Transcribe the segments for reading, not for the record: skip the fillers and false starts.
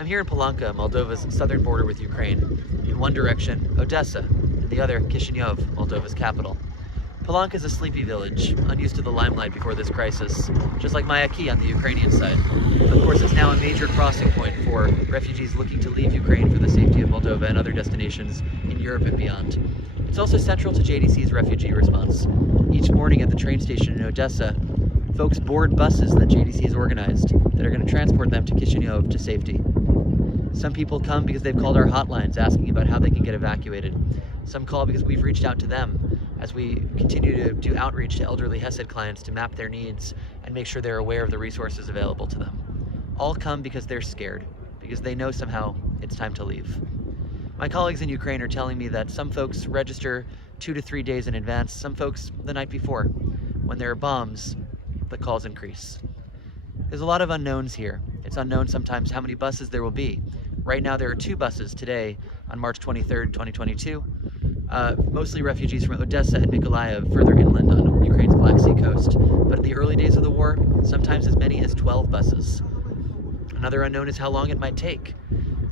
I'm here in Palanca, Moldova's southern border with Ukraine. In one direction, Odessa, in the other, Chisinau, Moldova's capital. Palanca is a sleepy village, unused to the limelight before this crisis, just like Mayaki on the Ukrainian side. Of course, it's now a major crossing point for refugees looking to leave Ukraine for the safety of Moldova and other destinations in Europe and beyond. It's also central to JDC's refugee response. Each morning at the train station in Odessa, folks board buses that JDC has organized that are going to transport them to Chisinau to safety. Some people come because they've called our hotlines asking about how they can get evacuated. Some call because we've reached out to them as we continue to do outreach to elderly HESED clients to map their needs and make sure they're aware of the resources available to them. All come because they're scared, because they know somehow it's time to leave. My colleagues in Ukraine are telling me that some folks register 2 to 3 days in advance, some folks the night before. When there are bombs, the calls increase. There's a lot of unknowns here. It's unknown sometimes how many buses there will be. Right now there are 2 buses today on March 23rd, 2022, mostly refugees from Odessa and Mykolaiv further inland on Ukraine's Black Sea coast. But in the early days of the war, sometimes as many as 12 buses. Another unknown is how long it might take.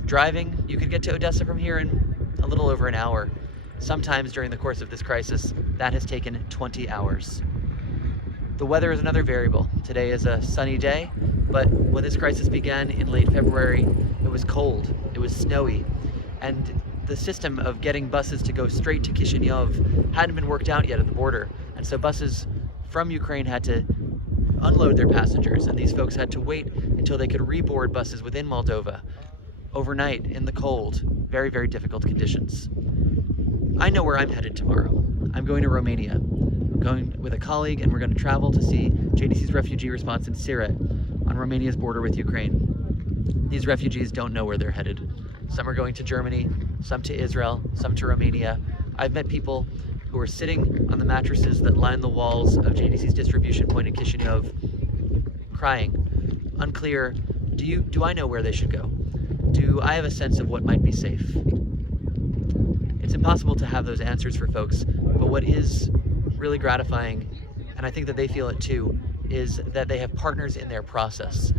Driving, you could get to Odessa from here in a little over an hour. Sometimes during the course of this crisis, that has taken 20 hours. The weather is another variable. Today is a sunny day, but when this crisis began in late February, it was cold, it was snowy, and the system of getting buses to go straight to Chisinau hadn't been worked out yet at the border, and so buses from Ukraine had to unload their passengers, and these folks had to wait until they could reboard buses within Moldova overnight in the cold. Very, very difficult conditions. I know where I'm headed tomorrow. I'm going to Romania. I'm going with a colleague, and we're going to travel to see JDC's refugee response in Siret on Romania's border with Ukraine. These refugees don't know where they're headed. Some are going to Germany, some to Israel, some to Romania. I've met people who are sitting on the mattresses that line the walls of JDC's distribution point in Chisinau, crying, unclear, do I know where they should go? Do I have a sense of what might be safe? It's impossible to have those answers for folks, but what is really gratifying, and I think that they feel it too, is that they have partners in their process.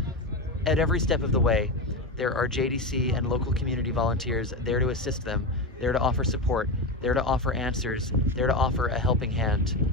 At every step of the way, there are JDC and local community volunteers there to assist them, there to offer support, there to offer answers, there to offer a helping hand.